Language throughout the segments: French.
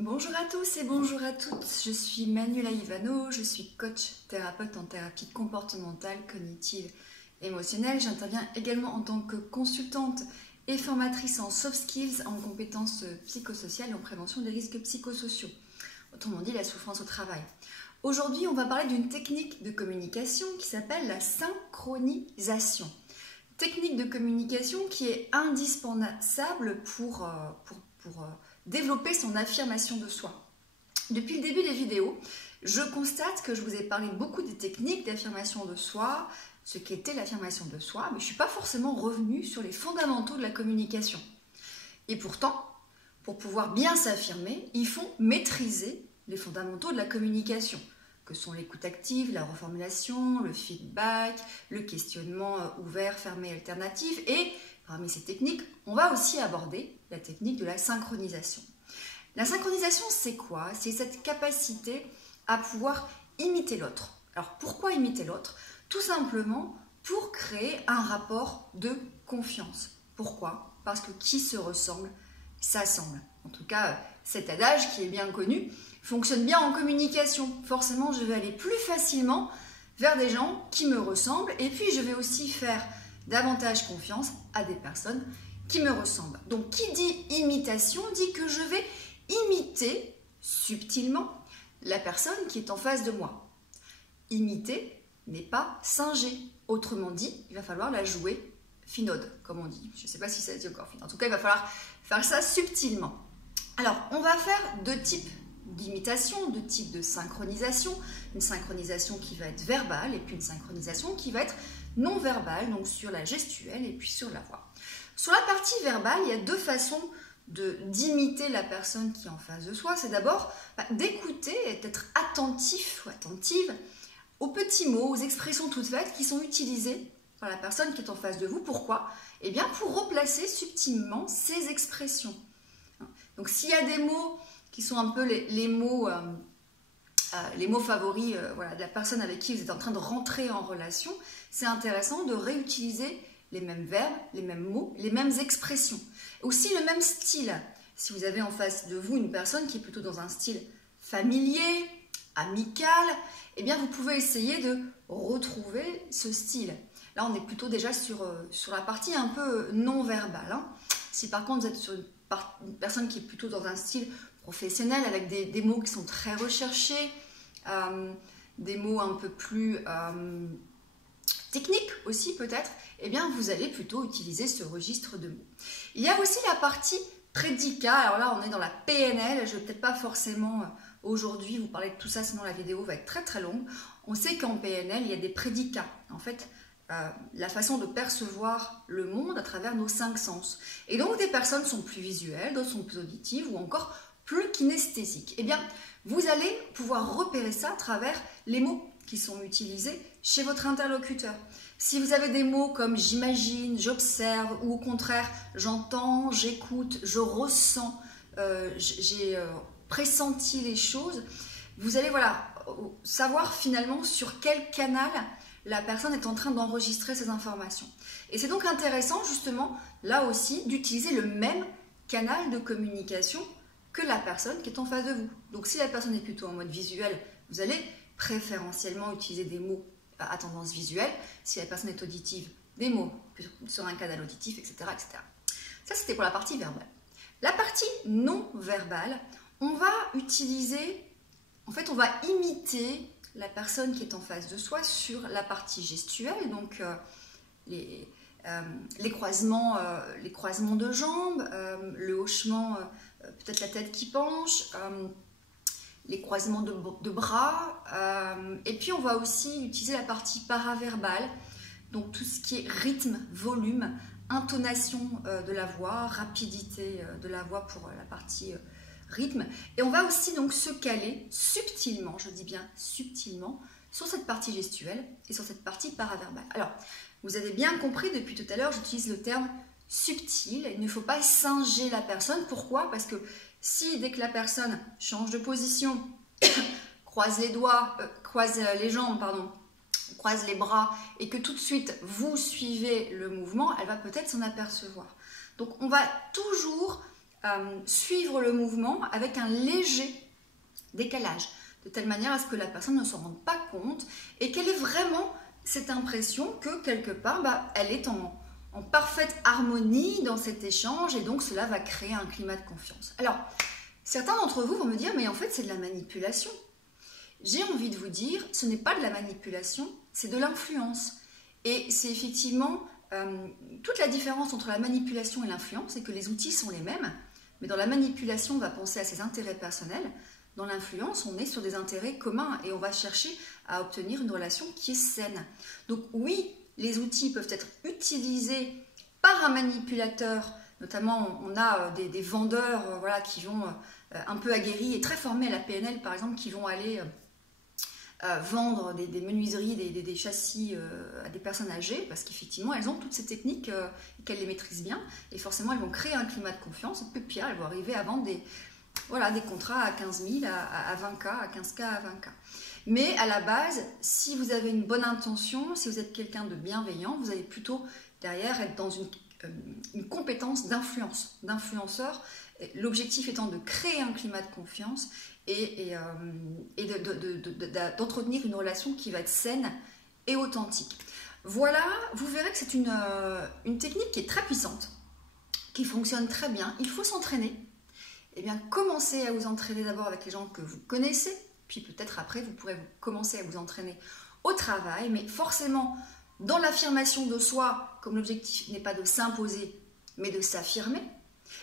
Bonjour à tous et bonjour à toutes, je suis Manuela Ivano, je suis coach thérapeute en thérapie comportementale, cognitive, émotionnelle. J'interviens également en tant que consultante et formatrice en soft skills, en compétences psychosociales et en prévention des risques psychosociaux, autrement dit la souffrance au travail. Aujourd'hui, on va parler d'une technique de communication qui s'appelle la synchronisation. Technique de communication qui est indispensable pour développer son affirmation de soi. Depuis le début des vidéos, je constate que je vous ai parlé beaucoup des techniques d'affirmation de soi, ce qu'était l'affirmation de soi, mais je ne suis pas forcément revenue sur les fondamentaux de la communication. Et pourtant, pour pouvoir bien s'affirmer, il faut maîtriser les fondamentaux de la communication, que sont l'écoute active, la reformulation, le feedback, le questionnement ouvert, fermé, alternatif. Et parmi ces techniques, on va aussi aborder la technique de la synchronisation. La synchronisation, c'est quoi? C'est cette capacité à pouvoir imiter l'autre. Alors pourquoi imiter l'autre? Tout simplement pour créer un rapport de confiance. Pourquoi? Parce que qui se ressemble, s'assemble. En tout cas, cet adage qui est bien connu fonctionne bien en communication. Forcément, je vais aller plus facilement vers des gens qui me ressemblent et puis je vais aussi faire davantage confiance à des personnes qui me ressemblent. Donc, qui dit imitation dit que je vais imiter subtilement la personne qui est en face de moi. Imiter n'est pas singer. Autrement dit, il va falloir la jouer finaude, comme on dit. Je ne sais pas si ça se dit encore finaude. En tout cas, il va falloir faire ça subtilement. Alors, on va faire deux types d'imitation, deux types de synchronisation. Une synchronisation qui va être verbale et puis une synchronisation qui va être non verbale, donc sur la gestuelle et puis sur la voix. Sur la partie verbale, il y a deux façons d'imiter la personne qui est en face de soi. C'est d'abord d'écouter et d'être attentif ou attentive aux petits mots, aux expressions toutes faites qui sont utilisées par la personne qui est en face de vous. Pourquoi? Eh bien, pour replacer subtilement ces expressions. Donc, s'il y a des mots qui sont un peu les mots favoris de la personne avec qui vous êtes en train de rentrer en relation, c'est intéressant de réutiliser les mêmes verbes, les mêmes mots, les mêmes expressions. Aussi le même style. Si vous avez en face de vous une personne qui est plutôt dans un style familier, amical, eh bien vous pouvez essayer de retrouver ce style. Là, on est plutôt déjà sur la partie un peu non verbale. Hein. Si par contre vous êtes sur une personne qui est plutôt dans un style professionnel avec des mots qui sont très recherchés, des mots un peu plus techniques aussi peut-être, eh bien vous allez plutôt utiliser ce registre de mots. Il y a aussi la partie prédicat. Alors là, on est dans la PNL. Je ne vais peut-être pas forcément aujourd'hui vous parler de tout ça, sinon la vidéo va être très très longue. On sait qu'en PNL, il y a des prédicats. En fait, la façon de percevoir le monde à travers nos 5 sens. Et donc, des personnes sont plus visuelles, d'autres sont plus auditives ou encore plus kinesthésiques. Eh bien, vous allez pouvoir repérer ça à travers les mots qui sont utilisés chez votre interlocuteur. Si vous avez des mots comme j'imagine, j'observe ou au contraire j'entends, j'écoute, je ressens, j'ai pressenti les choses, vous allez savoir finalement sur quel canal la personne est en train d'enregistrer ces informations. Et c'est donc intéressant justement là aussi d'utiliser le même canal de communication que la personne qui est en face de vous. Donc si la personne est plutôt en mode visuel, vous allez préférentiellement utiliser des mots à tendance visuelle. Si la personne est auditive, des mots sur un canal auditif, etc. etc. Ça, c'était pour la partie verbale. La partie non verbale, on va utiliser, en fait, on va imiter la personne qui est en face de soi sur la partie gestuelle, donc les croisements de jambes, le hochement, peut-être la tête qui penche, les croisements de bras, et puis on va aussi utiliser la partie paraverbale, donc tout ce qui est rythme, volume, intonation de la voix, rapidité de la voix pour la partie rythme, et on va aussi donc se caler subtilement, je dis bien subtilement, sur cette partie gestuelle et sur cette partie paraverbale. Alors, vous avez bien compris depuis tout à l'heure, j'utilise le terme subtil, il ne faut pas singer la personne. Pourquoi? Parce que si dès que la personne change de position, croise les jambes, croise les bras et que tout de suite vous suivez le mouvement, elle va peut-être s'en apercevoir. Donc on va toujours suivre le mouvement avec un léger décalage, de telle manière à ce que la personne ne s'en rende pas compte et qu'elle ait vraiment cette impression que quelque part, elle est en parfaite harmonie dans cet échange et donc cela va créer un climat de confiance. Alors, certains d'entre vous vont me dire, mais en fait c'est de la manipulation. J'ai envie de vous dire, ce n'est pas de la manipulation, c'est de l'influence. Et c'est effectivement toute la différence entre la manipulation et l'influence, c'est que les outils sont les mêmes, mais dans la manipulation, on va penser à ses intérêts personnels. Dans l'influence, on est sur des intérêts communs et on va chercher à obtenir une relation qui est saine. Donc oui, les outils peuvent être utilisés par un manipulateur, notamment on a des vendeurs qui vont un peu aguerris et très formés à la PNL par exemple, qui vont aller vendre des menuiseries, des châssis à des personnes âgées, parce qu'effectivement elles ont toutes ces techniques et qu'elles les maîtrisent bien, et forcément elles vont créer un climat de confiance. Et puis pire, elles vont arriver à vendre des contrats à 15 000, à 20K, à 15K, à 20K. Mais à la base, si vous avez une bonne intention, si vous êtes quelqu'un de bienveillant, vous allez plutôt derrière être dans une compétence d'influence, d'influenceur, l'objectif étant de créer un climat de confiance et d'entretenir une relation qui va être saine et authentique. Voilà, vous verrez que c'est une technique qui est très puissante, qui fonctionne très bien. Il faut s'entraîner. Eh bien, commencez à vous entraîner d'abord avec les gens que vous connaissez, puis peut-être après, vous pourrez commencer à vous entraîner au travail, mais forcément, dans l'affirmation de soi, comme l'objectif n'est pas de s'imposer, mais de s'affirmer,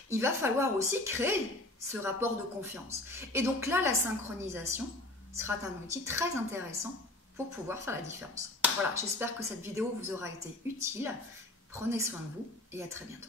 il va falloir aussi créer ce rapport de confiance. Et donc là, la synchronisation sera un outil très intéressant pour pouvoir faire la différence. Voilà, j'espère que cette vidéo vous aura été utile. Prenez soin de vous et à très bientôt.